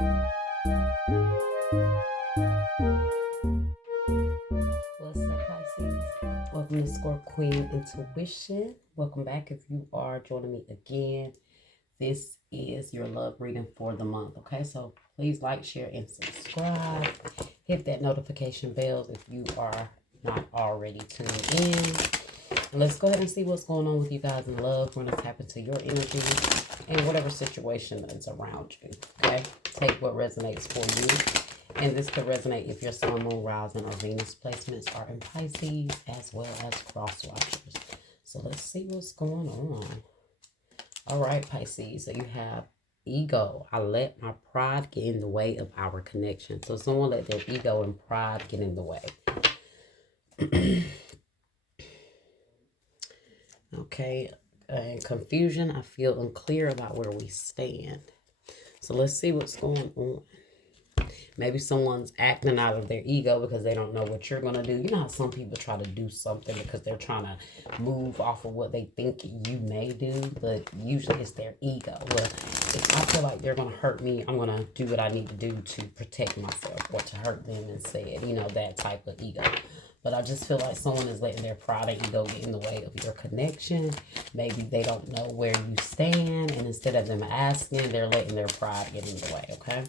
What's up, Pisces? Welcome to Score Queen Intuition. Welcome back if you are joining me again. This is your love reading for the month, okay? So please like, share, and subscribe. Hit that notification bell if you are not already tuned in. Let's go ahead and see what's going on with you guys in love, when it's happened to your energy, and whatever situation is around you, okay? Take what resonates for you. And this could resonate if your sun, moon, rising, or Venus placements are in Pisces, as well as cross watchers. So let's see what's going on. All right, Pisces. So you have ego. I let my pride get in the way of our connection. So someone let their ego and pride get in the way. Okay. And confusion. I feel unclear about where we stand. So let's see what's going on. Maybe someone's acting out of their ego because they don't know what you're going to do. You know how some people try to do something because they're trying to move off of what they think you may do, but usually it's their ego. Well, if I feel like they're going to hurt me, I'm going to do what I need to do to protect myself or to hurt them instead. You know, that type of ego. But I just feel like someone is letting their pride and ego get in the way of your connection. Maybe they don't know where you stand, and instead of them asking, they're letting their pride get in the way, okay?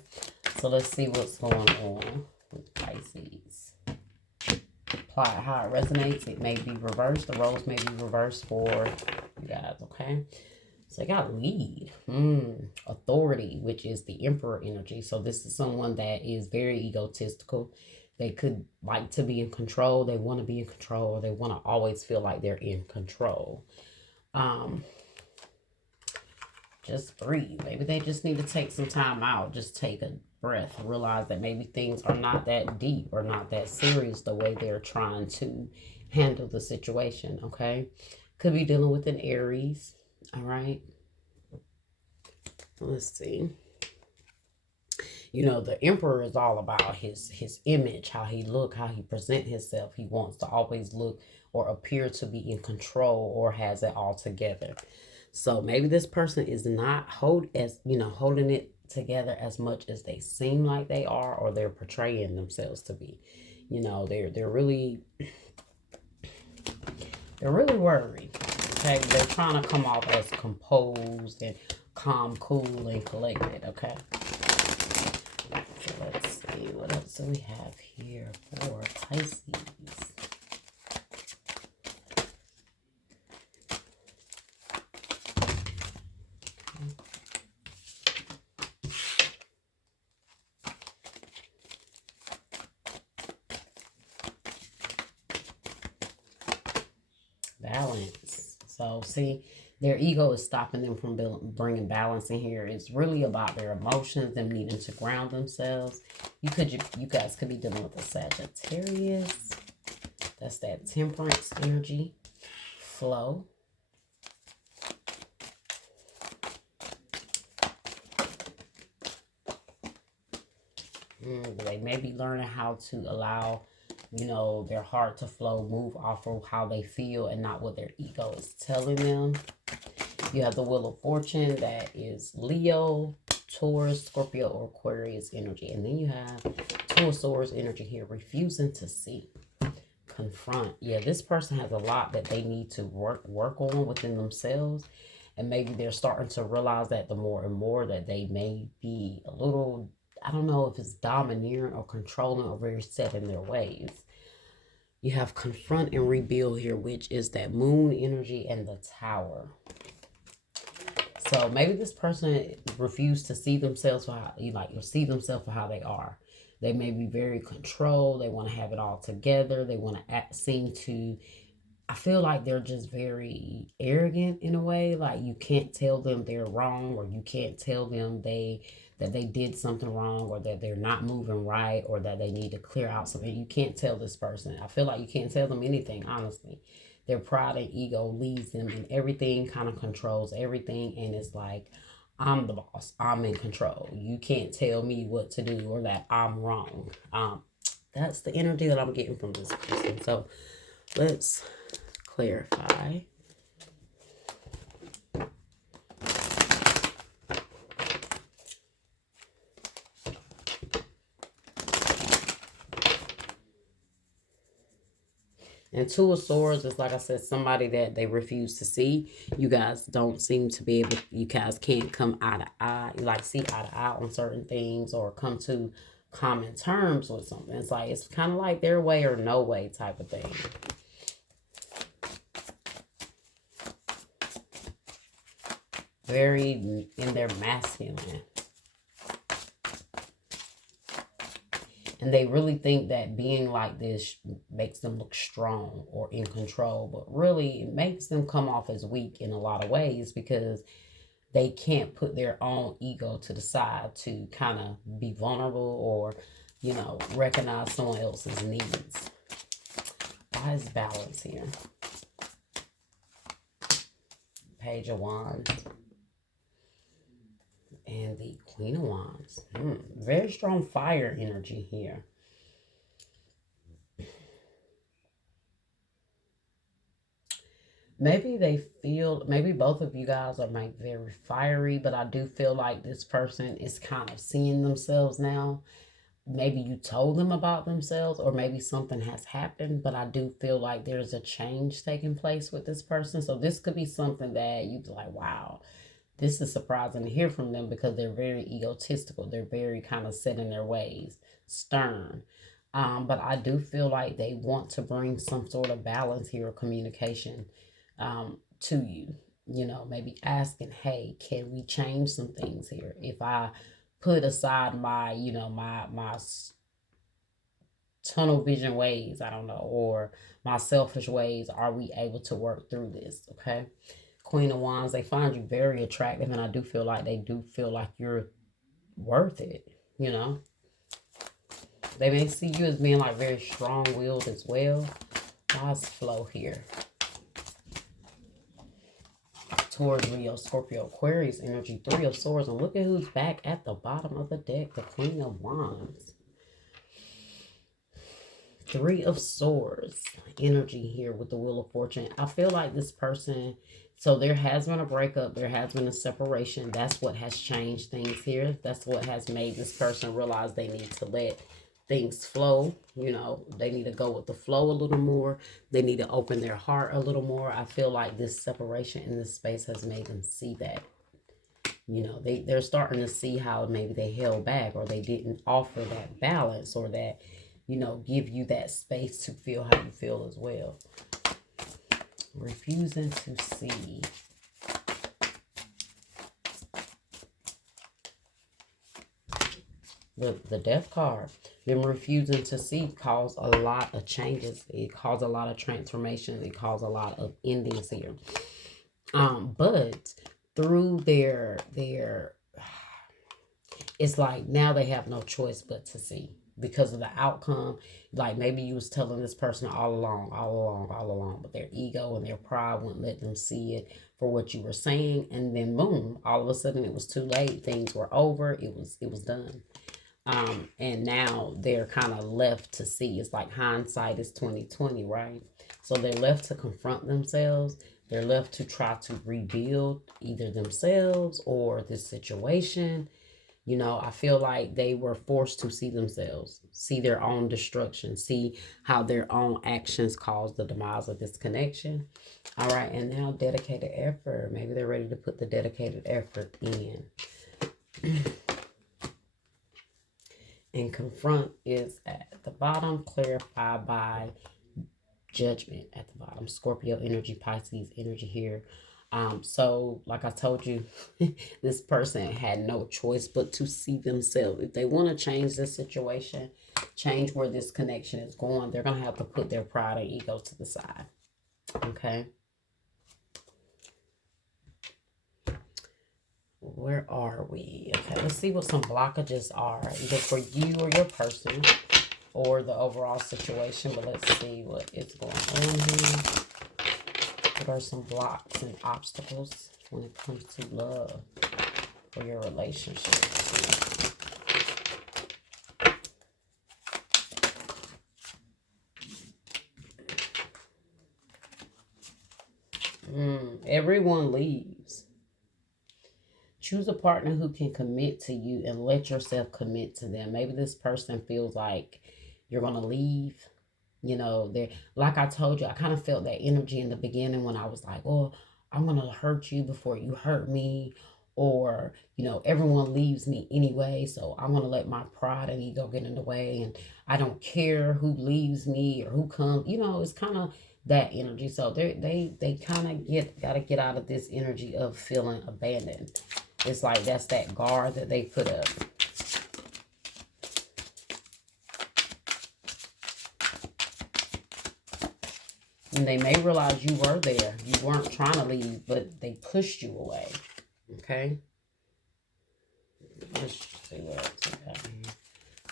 So let's see what's going on with Pisces. Apply how it resonates. It may be reversed. The roles may be reversed for you guys, okay? So I got lead. Authority, which is the Emperor energy. So this is someone that is very egotistical. They could like to be in control. They want to be in control. Or they want to always feel like they're in control. Just breathe. Maybe they just need to take some time out. Just take a breath. Realize that maybe things are not that deep or not that serious the way they're trying to handle the situation, okay? Could be dealing with an Aries, all right? Let's see. You know, the Emperor is all about his image, how he look, how he present himself. He wants to always look or appear to be in control or has it all together. So maybe this person is not holding it together as much as they seem like they are, or they're portraying themselves to be. You know, they're really worried. Okay, they're trying to come off as composed and calm, cool, and collected. Okay. So let's see what else do we have here for Pisces. Balance. So see, their ego is stopping them from bringing balance in here. It's really about their emotions, them needing to ground themselves. You guys could be dealing with a Sagittarius. That's that temperance energy flow. They may be learning how to allow, you know, their heart to flow, move off of how they feel and not what their ego is telling them. You have the Wheel of Fortune, that is Leo, Taurus, Scorpio, or Aquarius energy. And then you have Two of Swords energy here, refusing to see, confront. Yeah, this person has a lot that they need to work on within themselves. And maybe they're starting to realize that the more and more that they may be a little, I don't know if it's domineering or controlling or very set in their ways. You have confront and rebuild here, which is that moon energy and the Tower. So maybe this person refused to see themselves for how, see themselves for how they are. They may be very controlled. They want to have it all together. They want to I feel like they're just very arrogant in a way. Like you can't tell them they're wrong, or you can't tell them that they did something wrong, or that they're not moving right, or that they need to clear out something. You can't tell this person. I feel like you can't tell them anything, honestly. Their pride and ego leads them, and everything kind of controls everything. And it's like, I'm the boss. I'm in control. You can't tell me what to do or that I'm wrong. That's the energy that I'm getting from this person. So let's clarify. And Two of Swords is, like I said, somebody that they refuse to see. You guys don't seem to be able, you guys can't come eye to eye, like see eye to eye on certain things or come to common terms with something. It's like, it's kind of like their way or no way type of thing. Very in their masculine. And they really think that being like this makes them look strong or in control. But really, it makes them come off as weak in a lot of ways because they can't put their own ego to the side to kind of be vulnerable or, you know, recognize someone else's needs. Why is balance here? Page of Wands. And the Queen of Wands. Very strong fire energy here. Maybe they feel, maybe both of you guys are like very fiery, but I do feel like this person is kind of seeing themselves now. Maybe you told them about themselves, or maybe something has happened, but I do feel like there's a change taking place with this person. So this could be something that you'd be like, wow, this is surprising to hear from them because they're very egotistical. They're very kind of set in their ways, stern. But I do feel like they want to bring some sort of balance here or communication to you. You know, maybe asking, hey, can we change some things here? If I put aside my, you know, my tunnel vision ways, I don't know, or my selfish ways, are we able to work through this? Okay. Queen of Wands, they find you very attractive, and I do feel like they do feel like you're worth it, you know. They may see you as being like very strong-willed as well. Nice flow here. Towards Leo, Scorpio, Aquarius energy, Three of Swords, and look at who's back at the bottom of the deck, the Queen of Wands. Three of Swords energy here with the Wheel of Fortune. I feel like this person, so there has been a breakup, there has been a separation. That's what has changed things here. That's what has made this person realize they need to let things flow. You know, they need to go with the flow a little more. They need to open their heart a little more. I feel like this separation in this space has made them see that. You know, they're starting to see how maybe they held back or they didn't offer that balance or that, you know, give you that space to feel how you feel as well. Refusing to see. The Death card. Them refusing to see caused a lot of changes. It caused a lot of transformation. It caused a lot of endings here. But through their it's like now they have no choice but to see because of the outcome. Like maybe you was telling this person all along, but their ego and their pride wouldn't let them see it for what you were saying, and then boom, all of a sudden it was too late. Things were over. It was done. And now they're kind of left to see. It's like hindsight is 20/20, right? So they're left to confront themselves. They're left to try to rebuild either themselves or this situation. You know, I feel like they were forced to see themselves, see their own destruction, see how their own actions caused the demise of this connection. All right, and now dedicated effort. Maybe they're ready to put the dedicated effort in. And confront is at the bottom, clarify by judgment at the bottom. Scorpio energy, Pisces energy here. So like I told you, this person had no choice but to see themselves. If they want to change this situation, change where this connection is going, they're going to have to put their pride and ego to the side. Okay. Where are we? Okay, let's see what some blockages are, either for you or your person or the overall situation. But let's see what is going on here. What are some blocks and obstacles when it comes to love or your relationship? Everyone leaves. Choose a partner who can commit to you and let yourself commit to them. Maybe this person feels like you're going to leave You know, they, like I told you, I kind of felt that energy in the beginning when I was like, oh, I'm going to hurt you before you hurt me. Or, you know, everyone leaves me anyway. So I'm going to let my pride and ego get in the way. And I don't care who leaves me or who comes. You know, it's kind of that energy. So they kind of got to get out of this energy of feeling abandoned. It's like that's that guard that they put up. And they may realize you were there. You weren't trying to leave, but they pushed you away. Okay? Let's see what else we got here.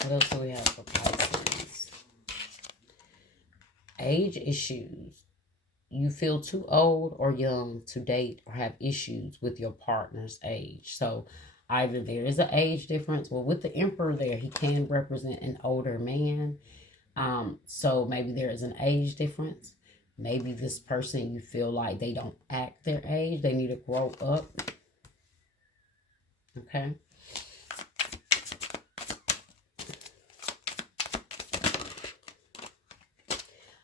What else do we have for Pisces? Age issues. You feel too old or young to date or have issues with your partner's age. So either there is an age difference. Well, with the Emperor there, he can represent an older man. So maybe there is an age difference. Maybe this person, you feel like they don't act their age. They need to grow up. Okay.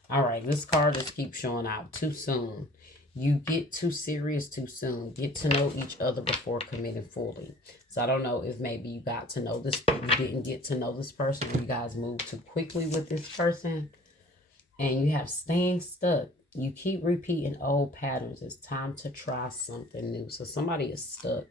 All right. This card just keeps showing out. Too soon. You get too serious too soon. Get to know each other before committing fully. So I don't know if maybe you got to know this, but you didn't get to know this person. You guys moved too quickly with this person. And you have staying stuck. You keep repeating old patterns. It's time to try something new. So somebody is stuck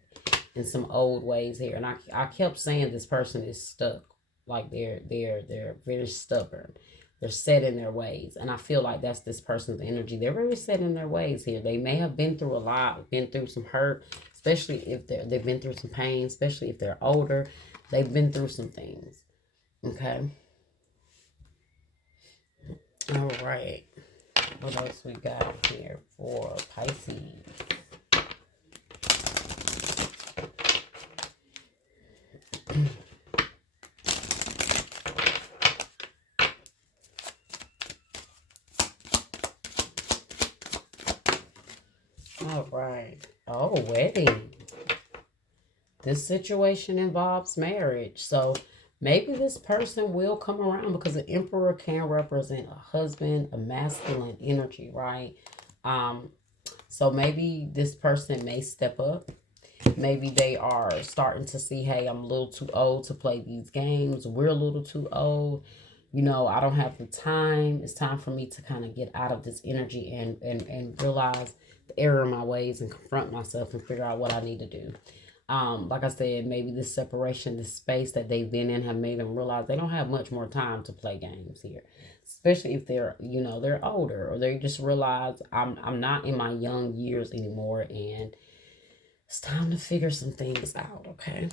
in some old ways here. And I kept saying this person is stuck. Like they're very stubborn. They're set in their ways. And I feel like that's this person's energy. They're very set in their ways here. They may have been through a lot, been through some hurt, especially if they've been through some pain, especially if they're older. They've been through some things. Okay. All right. What else we got here for Pisces? All right. Oh, wedding. This situation involves marriage. So maybe this person will come around because the Emperor can represent a husband, a masculine energy, right? So maybe this person may step up. Maybe they are starting to see, hey, I'm a little too old to play these games. We're a little too old. You know, I don't have the time. It's time for me to kind of get out of this energy and realize the error in my ways and confront myself and figure out what I need to do. Like I said, maybe this separation, this space that they've been in have made them realize they don't have much more time to play games here. Especially if they're, you know, they're older or they just realize I'm not in my young years anymore and it's time to figure some things out, okay?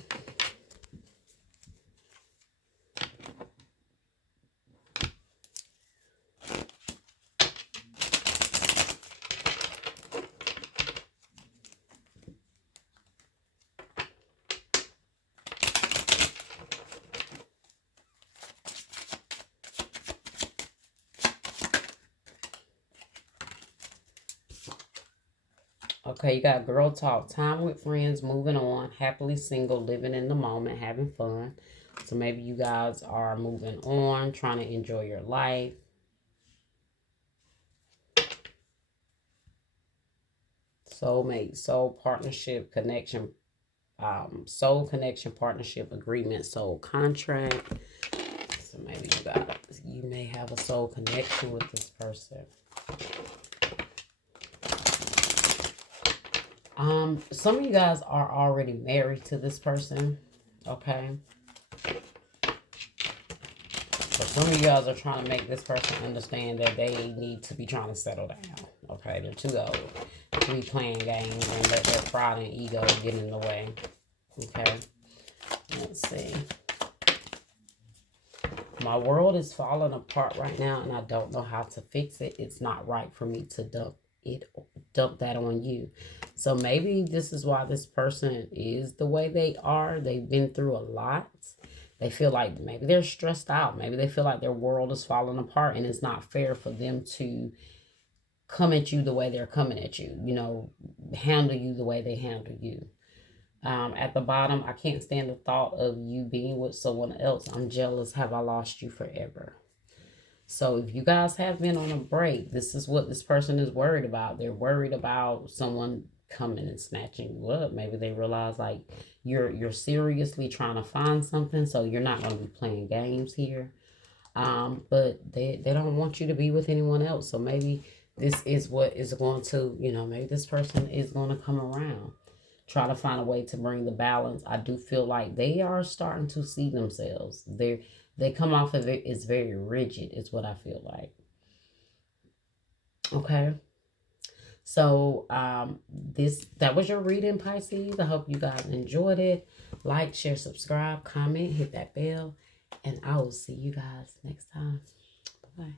Okay, you got girl talk, time with friends, moving on, happily single, living in the moment, having fun. So maybe you guys are moving on, trying to enjoy your life. Soulmate, soul partnership, connection, soul connection, partnership, agreement, soul contract. So maybe you may have a soul connection with this person. Some of you guys are already married to this person, okay? But some of you guys are trying to make this person understand that they need to be trying to settle down, okay? They're too old to be playing games and let their pride and ego get in the way, okay? Let's see. My world is falling apart right now and I don't know how to fix it. It's not right for me to dump that on you. So maybe this is why this person is the way they are. They've been through a lot. They feel like maybe they're stressed out. Maybe they feel like their world is falling apart and it's not fair for them to come at you the way they're coming at you. You know, handle you the way they handle you. At the bottom, I can't stand the thought of you being with someone else. I'm jealous. Have I lost you forever? So if you guys have been on a break, this is what this person is worried about. They're worried about someone coming and snatching you up. Maybe they realize like you're seriously trying to find something, so you're not going to be playing games here. But they don't want you to be with anyone else. So maybe this is what is going to, maybe this person is going to come around. Try to find a way to bring the balance. I do feel like they are starting to see themselves. They come off of it as very rigid, is what I feel like. Okay. So that was your reading, Pisces. I hope you guys enjoyed it. Like, share, subscribe, comment, hit that bell, and I will see you guys next time. Bye.